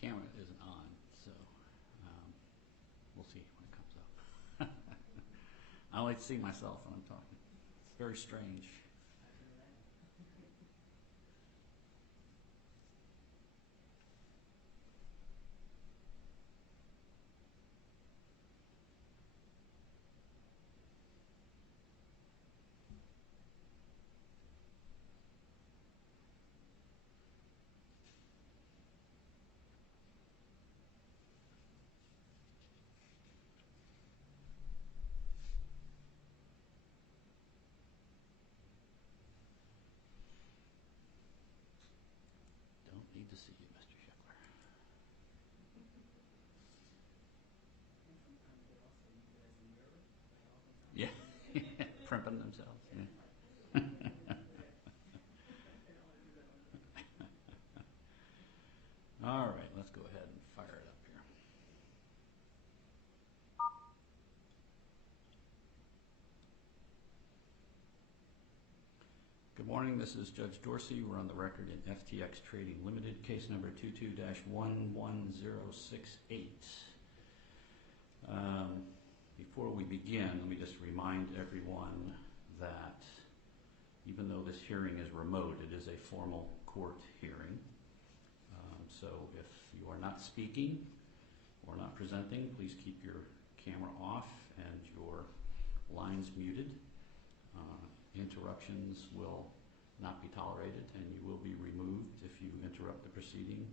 camera isn't on, so we'll see when it comes up. I don't like to see myself when I'm talking. It's very strange. Don't need to see you, Mr. Scheffler. Yeah, primping themselves. Yeah. All right, let's go ahead and fire it up here. Good morning, this is Judge Dorsey. We're on the record in FTX Trading Limited, case number 22-11068. Before we begin, let me just remind everyone that even though this hearing is remote, it is a formal court hearing. So if you are not speaking or not presenting, please keep your camera off and your lines muted. Interruptions will not be tolerated, and you will be removed if you interrupt the proceeding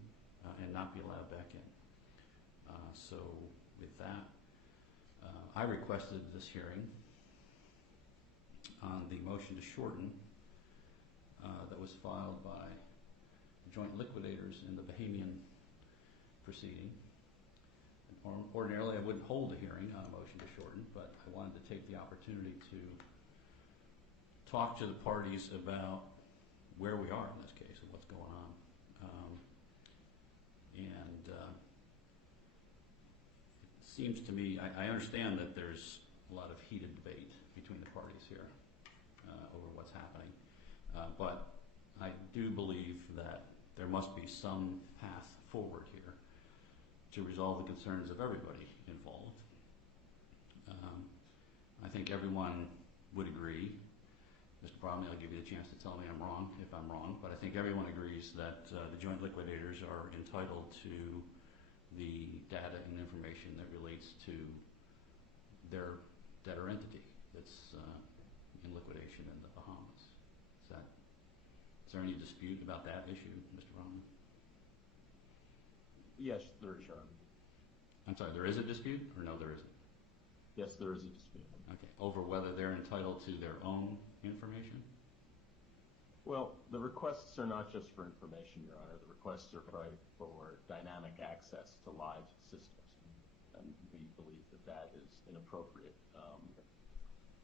and not be allowed back in. So with that, I requested this hearing on the motion to shorten that was filed by joint liquidators in the Bahamian proceeding. Ordinarily, I wouldn't hold a hearing on a motion to shorten, but I wanted to take the opportunity to talk to the parties about where we are in this case and what's going on. It seems to me, I understand that there's a lot of heated debate between the parties here over what's happening, but I do believe that there must be some path forward here to resolve the concerns of everybody involved. I think everyone would agree. Mr. Bromley, I'll give you the chance to tell me I'm wrong if I'm wrong, but I think everyone agrees that the joint liquidators are entitled to the data and information that relates to their debtor entity that's in liquidation in the Bahamas. Is there any dispute about that issue, Mr. Bromley? Yes, there is, Your Honor. I'm sorry, there is a dispute, or no, there isn't? Yes, there is a dispute. Okay, over whether they're entitled to their own information? Well, the requests are not just for information, Your Honor. The requests are for dynamic access to live systems, and we believe that that is inappropriate.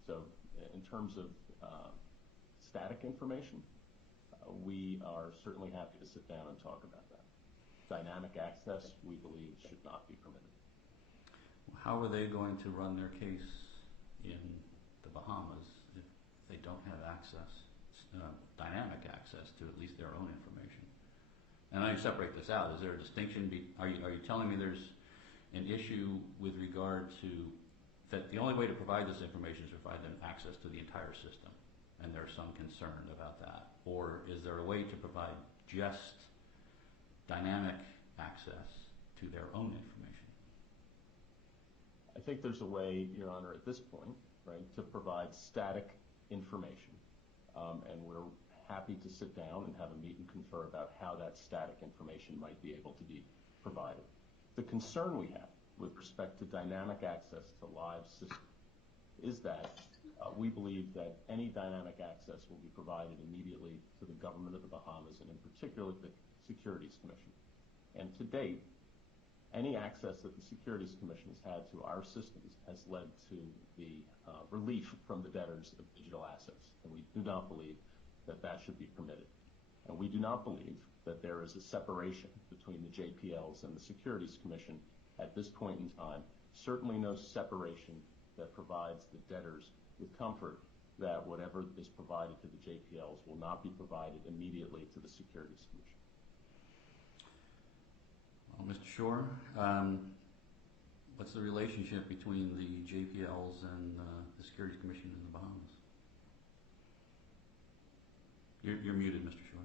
So in terms of static information, we are certainly happy to sit down and talk about that. Dynamic access, we believe, should not be permitted. How are they going to run their case in the Bahamas if they don't have access, dynamic access to at least their own information? And I separate this out. Is there a distinction? Are you telling me there's an issue with regard to that the only way to provide this information is to provide them access to the entire system, and there's some concern about that? Or is there a way to provide just dynamic access to their own information? I think there's a way, Your Honor, at this point, right, to provide static information, and we're happy to sit down and have a meet and confer about how that static information might be able to be provided. The concern we have with respect to dynamic access to live systems is that we believe that any dynamic access will be provided immediately to the government of the Bahamas, and in particular the Securities Commission. And to date, any access that the Securities Commission has had to our systems has led to the relief from the debtors of digital assets, and we do not believe that that should be permitted. And we do not believe that there is a separation between the JPLs and the Securities Commission at this point in time, certainly no separation that provides the debtors with comfort that whatever is provided to the JPLs will not be provided immediately to the Securities Commission. Mr. Shore, what's the relationship between the JPLs and the Securities Commission in the Bahamas? You're muted, Mr. Shore.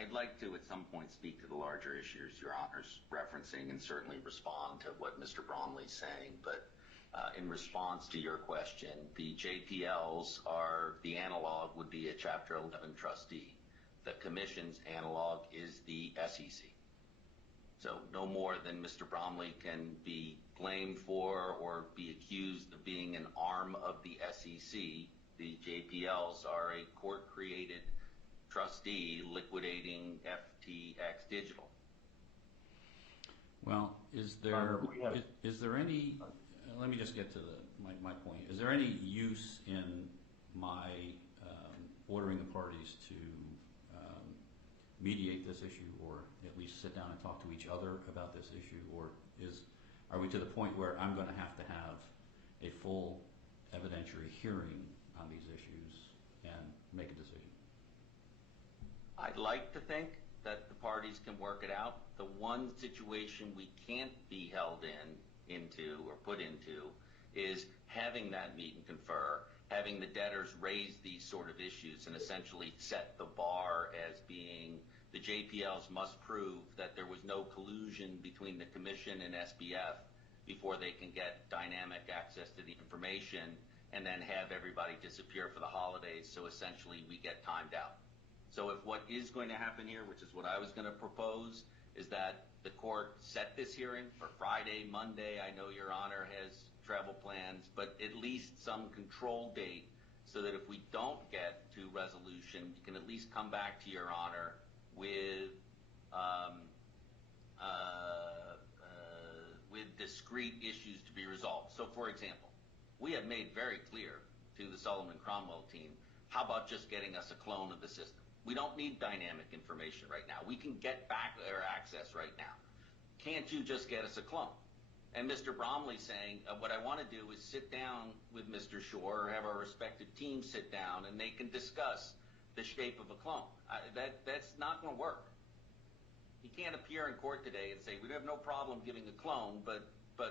I'd like to, at some point, speak to the larger issues Your Honor's referencing and certainly respond to what Mr. Bromley's saying. But in response to your question, the JPLs are the analog would be a Chapter 11 trustee. The Commission's analog is the SEC. So no more than Mr. Bromley can be blamed for or be accused of being an arm of the SEC. The JPLs are a court-created trustee liquidating FTX Digital. Well, is there any? Let me just get to my point. Is there any use in my ordering the parties to mediate this issue, or at least sit down and talk to each other about this issue, or are we to the point where I'm going to have a full evidentiary hearing on these issues and make a decision? I'd like to think that the parties can work it out. The one situation we can't be held into or put into is having that meet and confer, having the debtors raise these sort of issues and essentially set the bar as being the JPLs must prove that there was no collusion between the Commission and SBF before they can get dynamic access to the information, and then have everybody disappear for the holidays, so essentially we get timed out. So if what is going to happen here, which is what I was going to propose, is that the court set this hearing for Friday, Monday. I know Your Honor has travel plans, but at least some control date so that if we don't get to resolution, you can at least come back to Your Honor with discrete issues to be resolved. So, for example, we have made very clear to the Sullivan Cromwell team, how about just getting us a clone of the system? We don't need dynamic information right now. We can get back our access right now. Can't you just get us a clone? And Mr. Bromley saying, what I want to do is sit down with Mr. Shore or have our respective teams sit down and they can discuss the shape of a clone. That's not going to work. He can't appear in court today and say, we have no problem giving a clone, but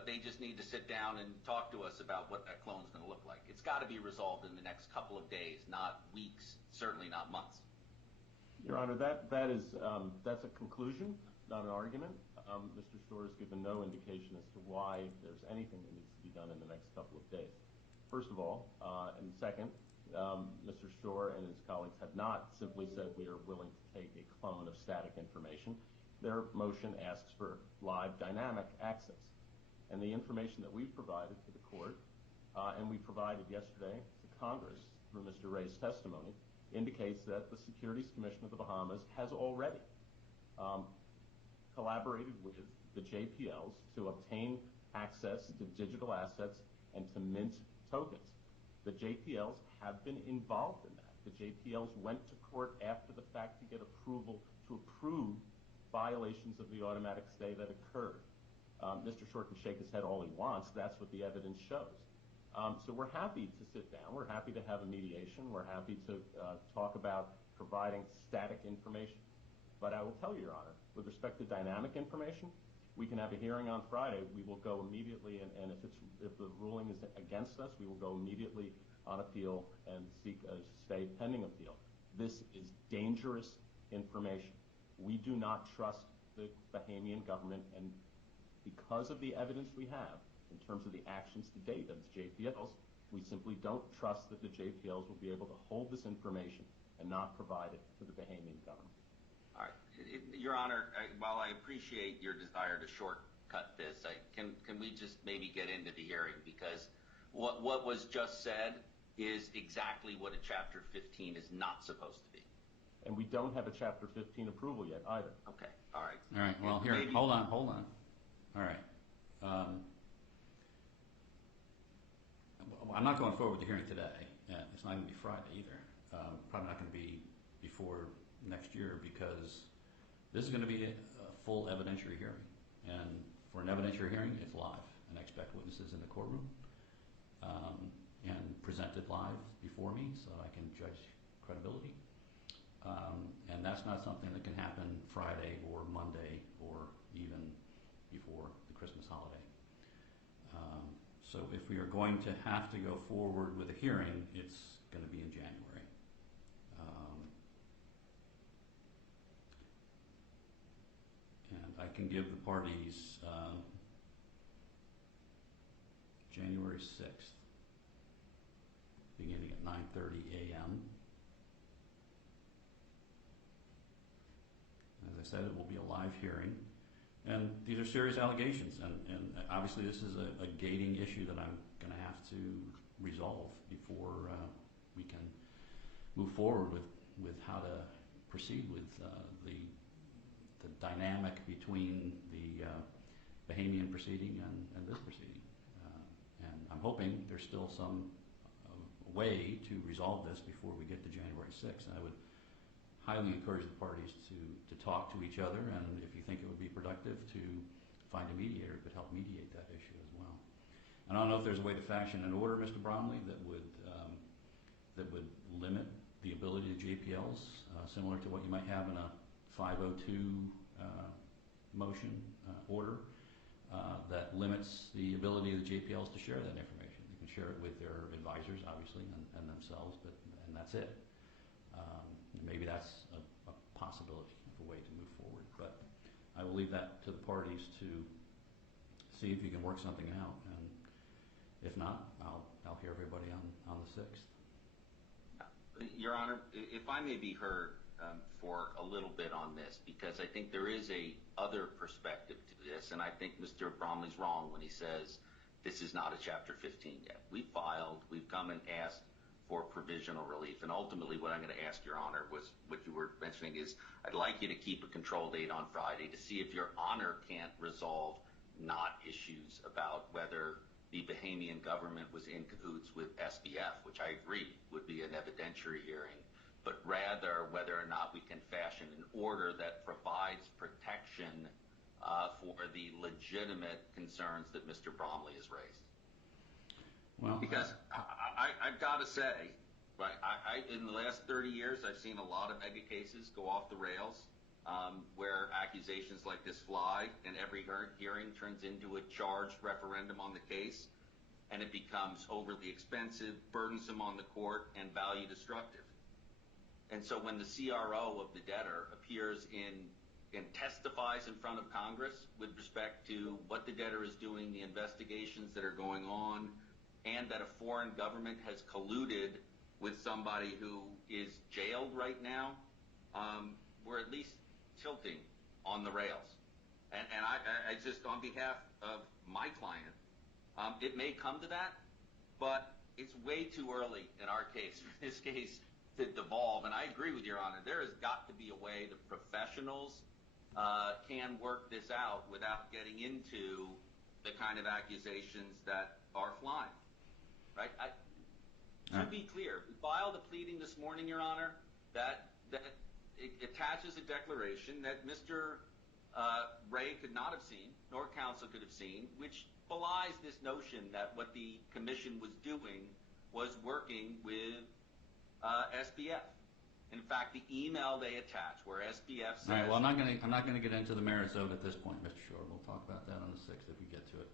they just need to sit down and talk to us about what that clone is going to look like. It's got to be resolved in the next couple of days, not weeks, certainly not months. Your Honor, that's a conclusion, not an argument. Mr. Shore has given no indication as to why there's anything that needs to be done in the next couple of days. First of all, and second, Mr. Shore and his colleagues have not simply said we are willing to take a clone of static information. Their motion asks for live dynamic access. And the information that we've provided to the court, and we provided yesterday to Congress through Mr. Ray's testimony, indicates that the Securities Commission of the Bahamas has already collaborated with the JPLs to obtain access to digital assets and to mint tokens. The JPLs have been involved in that. The JPLs went to court after the fact to get approval to approve violations of the automatic stay that occurred. Mr. Shore can shake his head all he wants. That's what the evidence shows. So we're happy to sit down. We're happy to have a mediation. We're happy to talk about providing static information. But I will tell you, Your Honor, with respect to dynamic information, we can have a hearing on Friday. We will go immediately, and if the ruling is against us, we will go immediately on appeal and seek a stay pending appeal. This is dangerous information. We do not trust the Bahamian government, and because of the evidence we have in terms of the actions to date of the JPLs, we simply don't trust that the JPLs will be able to hold this information and not provide it to the Bahamian government. All right. Your Honor, while I appreciate your desire to shortcut this, can we just maybe get into the hearing? Because what was just said is exactly what a Chapter 15 is not supposed to be. And we don't have a Chapter 15 approval yet either. Okay. All right. All right. Well, here, hold on. All right. I'm not going forward with the hearing today. It's not going to be Friday either. Probably not going to be before next year, because this is going to be a full evidentiary hearing. And for an evidentiary hearing, it's live. And I expect witnesses in the courtroom and presented live before me so I can judge credibility. And and that's not something that can happen Friday or Monday or even before the Christmas holiday. So if we are going to have to go forward with a hearing, it's going to be in January. And I can give the parties January 6th, beginning at 9:30 a.m. As I said, it will be a live hearing. And these are serious allegations, and obviously this is a gating issue that I'm going to have to resolve before we can move forward with how to proceed with the dynamic between the Bahamian proceeding and this proceeding. And I'm hoping there's still some way to resolve this before we get to January 6th. And I would highly encourage the parties to talk to each other, and if you think it would be productive, to find a mediator who could help mediate that issue as well. And I don't know if there's a way to fashion an order, Mr. Bromley, that would limit the ability of JPLs, similar to what you might have in a 502 motion order, that limits the ability of the JPLs to share that information. They can share it with their advisors, obviously, and themselves, and that's it. Maybe that's a possibility of a way to move forward, but I will leave that to the parties to see if you can work something out, and if not, I'll hear everybody on the 6th. Your Honor, if I may be heard for a little bit on this, because I think there is a other perspective to this, and I think Mr. Bromley's wrong when he says this is not a Chapter 15 yet. We filed, we've come and asked for provisional relief, and ultimately what I'm going to ask Your Honor was what you were mentioning is I'd like you to keep a control date on Friday to see if Your Honor can't resolve not issues about whether the Bahamian government was in cahoots with SBF, which I agree would be an evidentiary hearing, but rather whether or not we can fashion an order that provides protection for the legitimate concerns that Mr. Bromley has raised. Well, because I've got to say, right, in the last 30 years, I've seen a lot of mega cases go off the rails where accusations like this fly, and every hearing turns into a charged referendum on the case, and it becomes overly expensive, burdensome on the court, and value destructive. And so when the CRO of the debtor appears and testifies in front of Congress with respect to what the debtor is doing, the investigations that are going on, and that a foreign government has colluded with somebody who is jailed right now, we're at least tilting on the rails. And I just, on behalf of my client, it may come to that, but it's way too early in our case, for this case, to devolve. And I agree with Your Honor, there has got to be a way the professionals can work this out without getting into the kind of accusations that are flying. Right? To be clear, we filed a pleading this morning, Your Honor, that it attaches a declaration that Mr. Ray could not have seen, nor counsel could have seen, which belies this notion that what the commission was doing was working with SBF. In fact, the email they attach, where SBF says... All right, well, I'm not going to get into the merits of it at this point, Mr. Shore. We'll talk about that on the 6th if we get to it.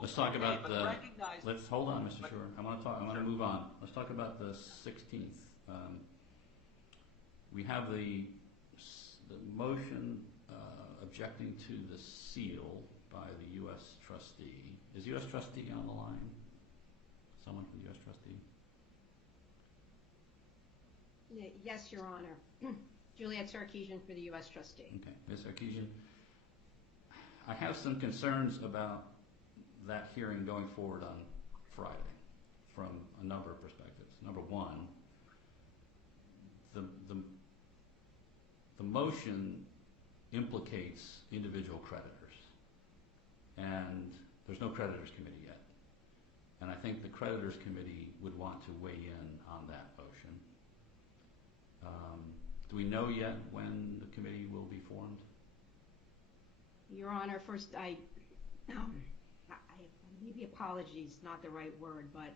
Let's talk about the. Let's hold on, Mr. Shore. I want to move on. Let's talk about the 16th. We have the motion objecting to the seal by the U.S. trustee. Is the U.S. trustee on the line? Someone from the U.S. trustee? Yes, Your Honor. Juliet Sarkeesian for the U.S. trustee. Okay, Ms. Sarkeesian. I have some concerns about that hearing going forward on Friday from a number of perspectives. Number one, the motion implicates individual creditors, and there's no creditors committee yet. And I think the creditors committee would want to weigh in on that motion. Do we know yet when the committee will be formed? Your Honor, first I maybe apologies, not the right word, but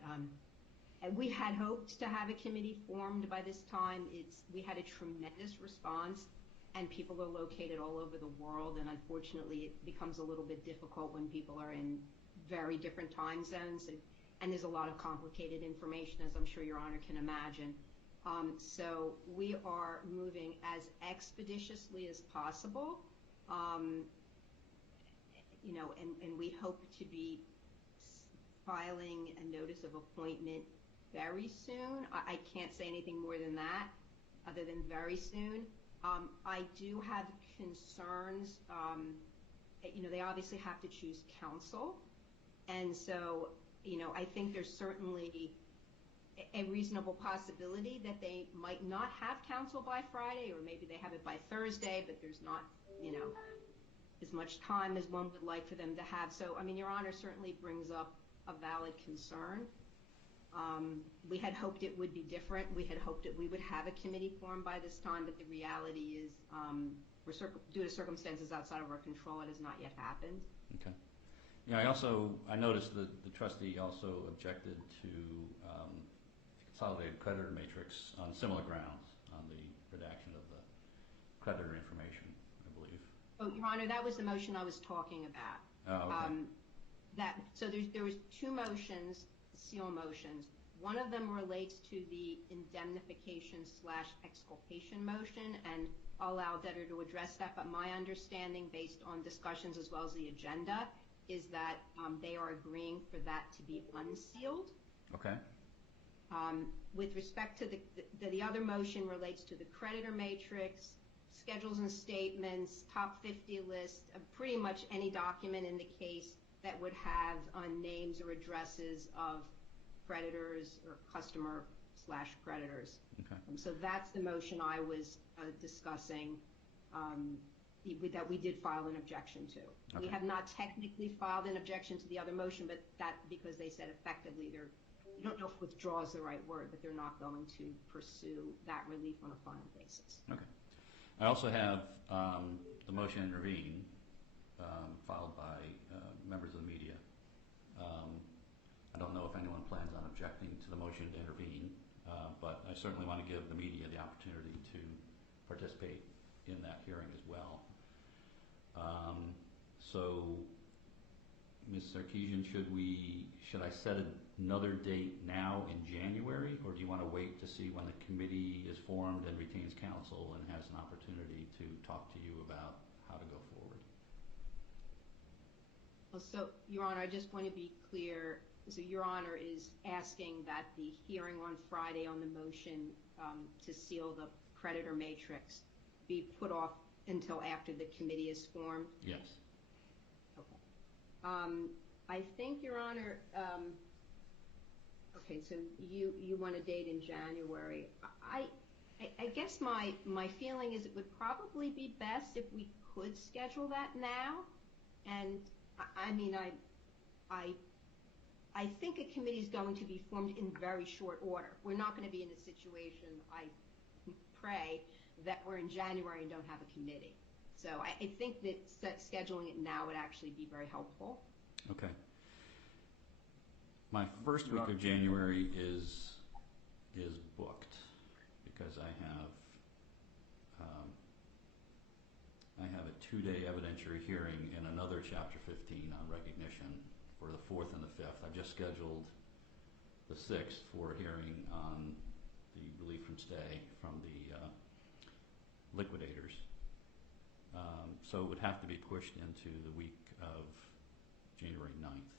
We had hoped to have a committee formed by this time. We had a tremendous response, and people are located all over the world, and unfortunately it becomes a little bit difficult when people are in very different time zones, and there's a lot of complicated information, as I'm sure Your Honor can imagine. So we are moving as expeditiously as possible, and we hope to be filing a notice of appointment very soon. I can't say anything more than that, other than very soon. I do have concerns. They obviously have to choose counsel, and so I think there's certainly a reasonable possibility that they might not have counsel by Friday, or maybe they have it by Thursday, but there's not as much time as one would like for them to have. So Your Honor certainly brings up a valid concern. We had hoped it would be different. We had hoped that we would have a committee formed by this time, but the reality is, due to circumstances outside of our control, it has not yet happened. Okay. Yeah, I noticed that the trustee also objected to consolidated creditor matrix on similar grounds, on the redaction of the creditor information, I believe. Oh, Your Honor, that was the motion I was talking about. Oh, okay. So there was two motions, seal motions. One of them relates to the indemnification/exculpation motion, and I'll allow debtor to address that. But my understanding, based on discussions as well as the agenda, is that they are agreeing for that to be unsealed. Okay. With respect to the other motion relates to the creditor matrix, schedules and statements, top 50 list, pretty much any document in the case that would have names or addresses of creditors or customer/creditors. Okay. So that's the motion I was discussing that we did file an objection to. Okay. We have not technically filed an objection to the other motion, but that because they said effectively I don't know if withdraw is the right word, but they're not going to pursue that relief on a final basis. Okay. I also have the motion to intervene filed by members of the media. I don't know if anyone plans on objecting to the motion to intervene, but I certainly want to give the media the opportunity to participate in that hearing as well. So, Ms. Sarkeesian, should I set another date now in January, or do you want to wait to see when the committee is formed and retains counsel and has an opportunity to talk to you about how to go forward? Well, so, Your Honor, I just want to be clear. So Your Honor is asking that the hearing on Friday on the motion to seal the creditor matrix be put off until after the committee is formed? Yes. Okay. I think, Your Honor, okay, so you want a date in January. I guess my feeling is it would probably be best if we could schedule that now. And I think a committee is going to be formed in very short order. We're not going to be in a situation, I pray, that we're in January and don't have a committee. So I think that scheduling it now would actually be very helpful. Okay. My first week of January is booked because I have a 2-day evidentiary hearing in another Chapter 15 on recognition for the 4th and the 5th. I've just scheduled the 6th for a hearing on the relief from stay from the liquidators. So it would have to be pushed into the week of January 9th.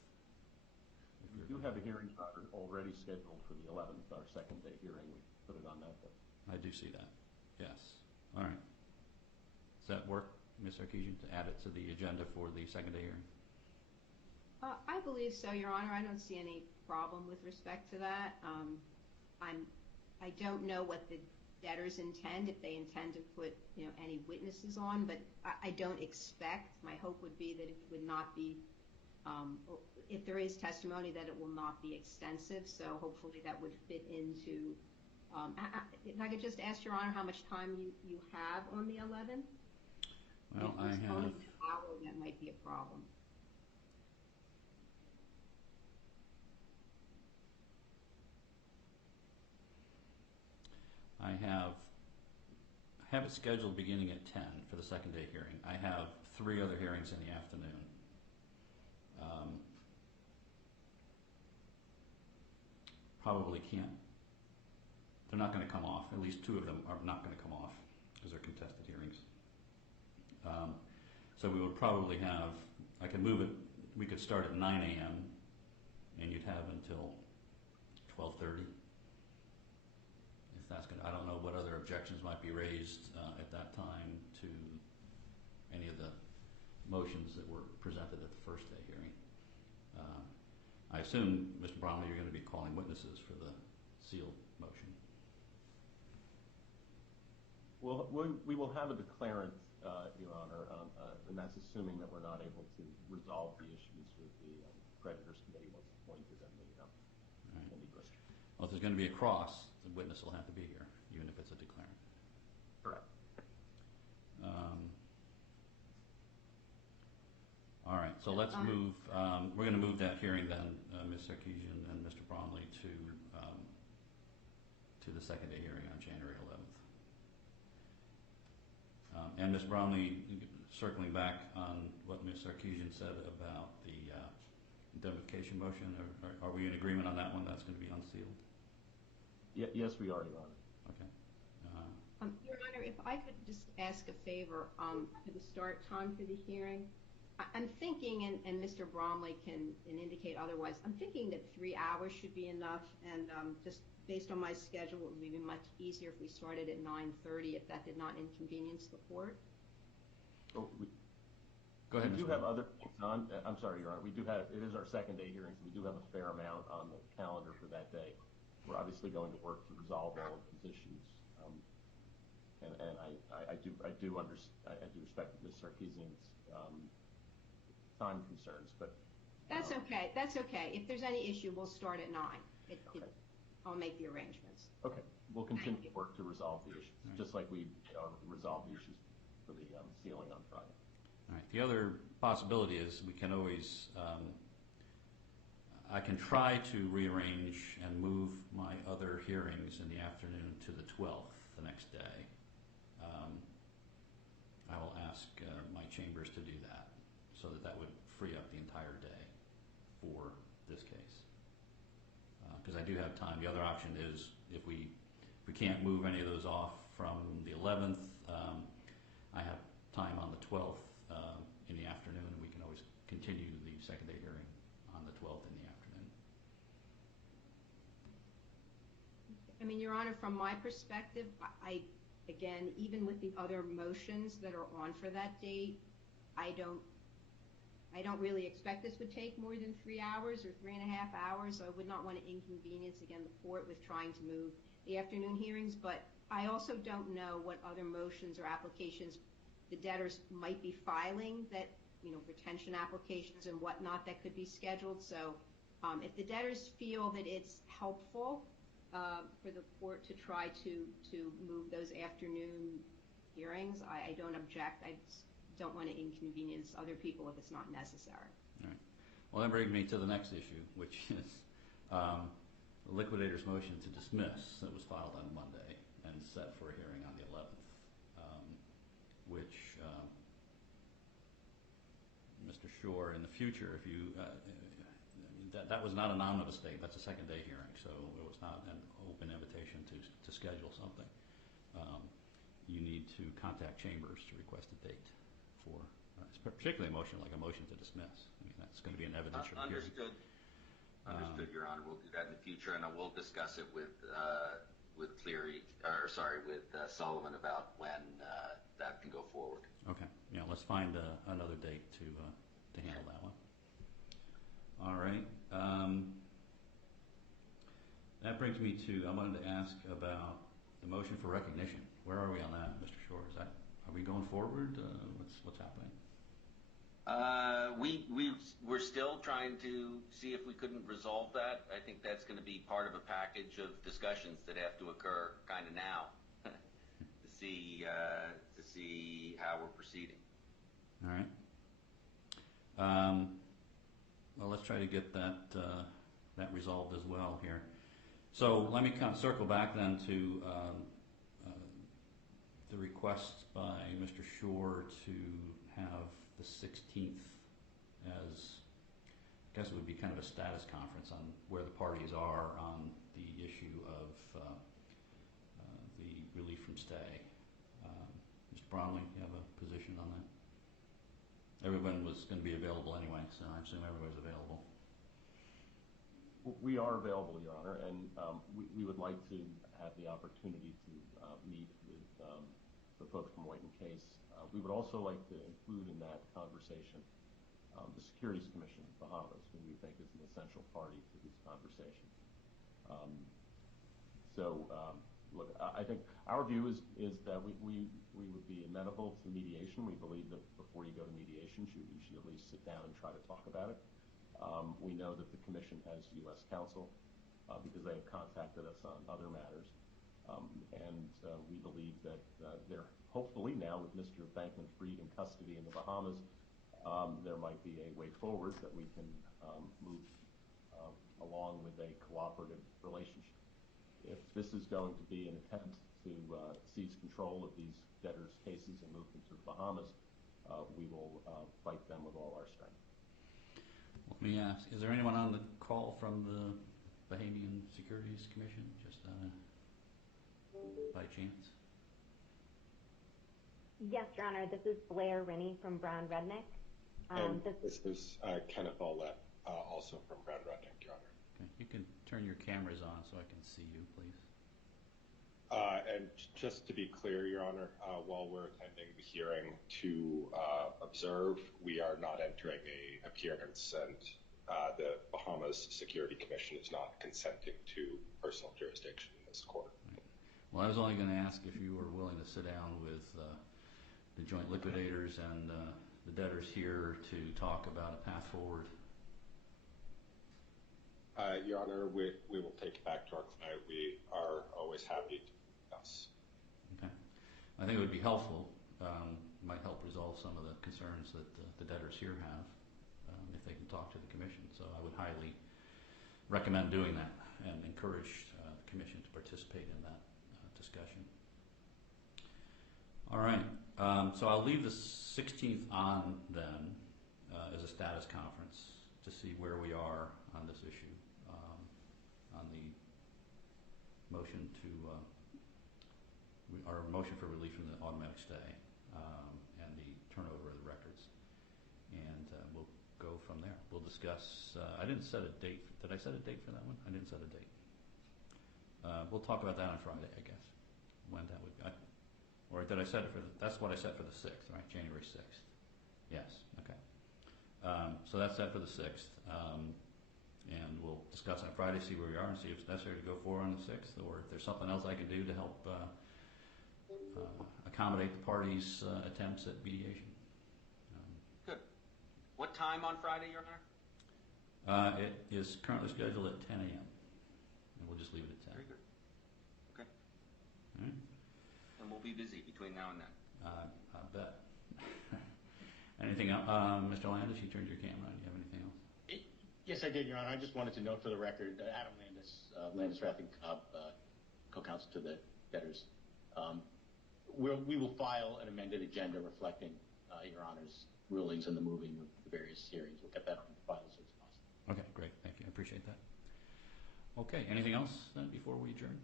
We do have a hearing already scheduled for the 11th, our second day hearing. We put it on that day. I do see that. Yes. All right. Does that work, Ms. Sarkeesian, to add it to the agenda for the second day hearing? I believe so, Your Honor. I don't see any problem with respect to that. I don't know what the debtors intend, if they intend to put any witnesses on, but I don't expect. My hope would be that it would not be, if there is testimony, that it will not be extensive. So hopefully that would fit into. If I could just ask, Your Honor, how much time you have on the 11th? Well, I have. Only an hour, that might be a problem. have it scheduled beginning at 10 for the second day hearing. I have 3 other hearings in the afternoon. Probably can't. They're not going to come off. At least 2 of them are not going to come off because they're contested hearings. So we would probably have, I could move it, we could start at 9 a.m. and you'd have until 12:30. If that's going to, I don't know what other objections might be raised at that time to any of the motions that were presented at the first day hearing. I assume, Mr. Bromley, you're going to be calling witnesses for the sealed motion. Well, we will have a declarant, Your Honor, and that's assuming that we're not able to resolve the issues with the creditors committee once appointed and the list. Well, if there's going to be a cross, the witness will have to be here, even if it's a declarant. Correct. All right, so let's move. We're going to move that hearing then, Ms. Sarkeesian and Mr. Bromley, to the second day hearing on January 11th. And Ms. Bromley, circling back on what Ms. Sarkeesian said about the indemnification motion, are we in agreement on that one? That's going to be unsealed? Yes, we are, Your Honor. Okay. Your Honor, if I could just ask a favor for the start time for the hearing. I'm thinking, and Mr. Bromley can indicate otherwise, I'm thinking that 3 hours should be enough, and just based on my schedule, it would be much easier if we started at 9:30 if that did not inconvenience the court. Oh, Go ahead. We do have other things on. I'm sorry, Your Honor. We do have. It is our second day hearing, so we do have a fair amount on the calendar for that day. We're obviously going to work to resolve all of these issues, and I do respect Ms. Sarkeesian's time concerns, but That's okay. That's okay. If there's any issue, we'll start at 9. Okay. I'll make the arrangements. Okay. We'll continue to work to resolve the issues, just like we resolved the issues for the sealing on Friday. All right. The other possibility is we can always, I can try to rearrange and move my other hearings in the afternoon to the 12th, the next day. I will ask my chambers to do that, so that would free up the entire day for this case. Because I do have time. The other option is if we can't move any of those off from the 11th, I have time on the 12th in the afternoon, and we can always continue the second day hearing on the 12th in the afternoon. I mean, Your Honor, from my perspective, again, even with the other motions that are on for that date, I don't really expect this would take more than 3 hours or 3.5 hours. So I would not want to inconvenience, again, the court with trying to move the afternoon hearings. But I also don't know what other motions or applications the debtors might be filing, that, retention applications and whatnot that could be scheduled. So if the debtors feel that it's helpful for the court to try to move those afternoon hearings, I don't object. I don't want to inconvenience other people if it's not necessary. All right. Well, that brings me to the next issue, which is the liquidator's motion to dismiss that was filed on Monday and set for a hearing on the 11th, which Mr. Shore, in the future, if you that was not an omnibus date. That's a second day hearing, so it was not an open invitation to schedule something. You need to contact chambers to request a date for, particularly a motion like a motion to dismiss. I mean, that's going to be an evidentiary hearing. Understood, Your Honor. We'll do that in the future, and I will discuss it with Sullivan about when that can go forward. Okay. Yeah, let's find another date to handle that one. All right. That brings me to, I wanted to ask about the motion for recognition. Where are we on that, Mr. Shore? Are we going forward? What's happening? We're still trying to see if we couldn't resolve that. I think that's going to be part of a package of discussions that have to occur kind of now to see how we're proceeding. All right. Well, let's try to get that resolved as well here. So let me kind of circle back then to the request by Mr. Shore to have the 16th as, I guess it would be kind of a status conference on where the parties are on the issue of the relief from stay. Mr. Bromley, you have a position on that? Everyone was going to be available anyway, so I assume everybody's available. We are available, Your Honor, and we would like to have the opportunity to meet with the folks from White & Case. We would also like to include in that conversation the Securities Commission of Bahamas, who we think is an essential party to these conversations. Look, I think our view is that we would be amenable to mediation. We believe that before you go to mediation, you should at least sit down and try to talk about it. We know that the Commission has U.S. counsel because they have contacted us on other matters. We believe that they're hopefully now with Mr. Bankman-Fried in custody in the Bahamas, there might be a way forward that we can move along with a cooperative relationship. If this is going to be an attempt to seize control of these debtors' cases and move them to the Bahamas, we will fight them with all our strength. Let me ask, is there anyone on the call from the Bahamian Securities Commission, just by chance? Yes, Your Honor. This is Blair Rennie from Brown Redneck. This is Kenneth Olet, also from Brown Redneck, Your Honor. Okay. You can turn your cameras on so I can see you, please. And just to be clear, Your Honor, while we're attending the hearing to observe, we are not entering an appearance, and the Bahamas Security Commission is not consenting to personal jurisdiction in this court. Right. Well, I was only going to ask if you were willing to sit down with the joint liquidators and the debtors here to talk about a path forward. Your Honor, we will take it back to our client. We are always happy to discuss. Okay. I think it would be helpful, might help resolve some of the concerns that the debtors here have if they can talk to the Commission. So I would highly recommend doing that and encourage the Commission to participate in that discussion. All right. So I'll leave the 16th on then as a status conference to see where we are on this issue, on the motion to our motion for relief from the automatic stay and the turnover of the records, and we'll go from there. We'll discuss. I didn't set a date. Did I set a date for that one? I didn't set a date. We'll talk about that on Friday, I guess. When that would be. Or did I set it for that's what I set for the 6th, right? January 6th. Yes, okay. So that's set for the 6th. And we'll discuss on Friday, see where we are, and see if it's necessary to go forward on the 6th, or if there's something else I can do to help accommodate the parties' attempts at mediation. Good. What time on Friday, Your Honor? It is currently scheduled at 10 a.m. And we'll just leave it at 10. Very good. Okay. All right. And we'll be busy between now and then. I bet. Anything else? Mr. Landis, you turned your camera on. Do you have anything else? Yes, I did, Your Honor. I just wanted to note for the record, Adam Landis Rathing Cobb, co-counsel to the debtors. We will file an amended agenda reflecting Your Honor's rulings and the moving of the various hearings. We'll get that on the file as soon as possible. Okay, great. Thank you. I appreciate that. Okay, anything else then before we adjourn?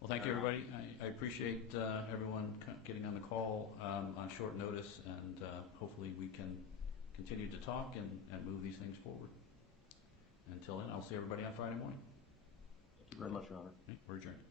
Well, thank you, everybody. I appreciate everyone getting on the call on short notice, and hopefully we can continue to talk and move these things forward. Until then, I'll see everybody on Friday morning. Thank you very much, Your Honor. We're adjourned.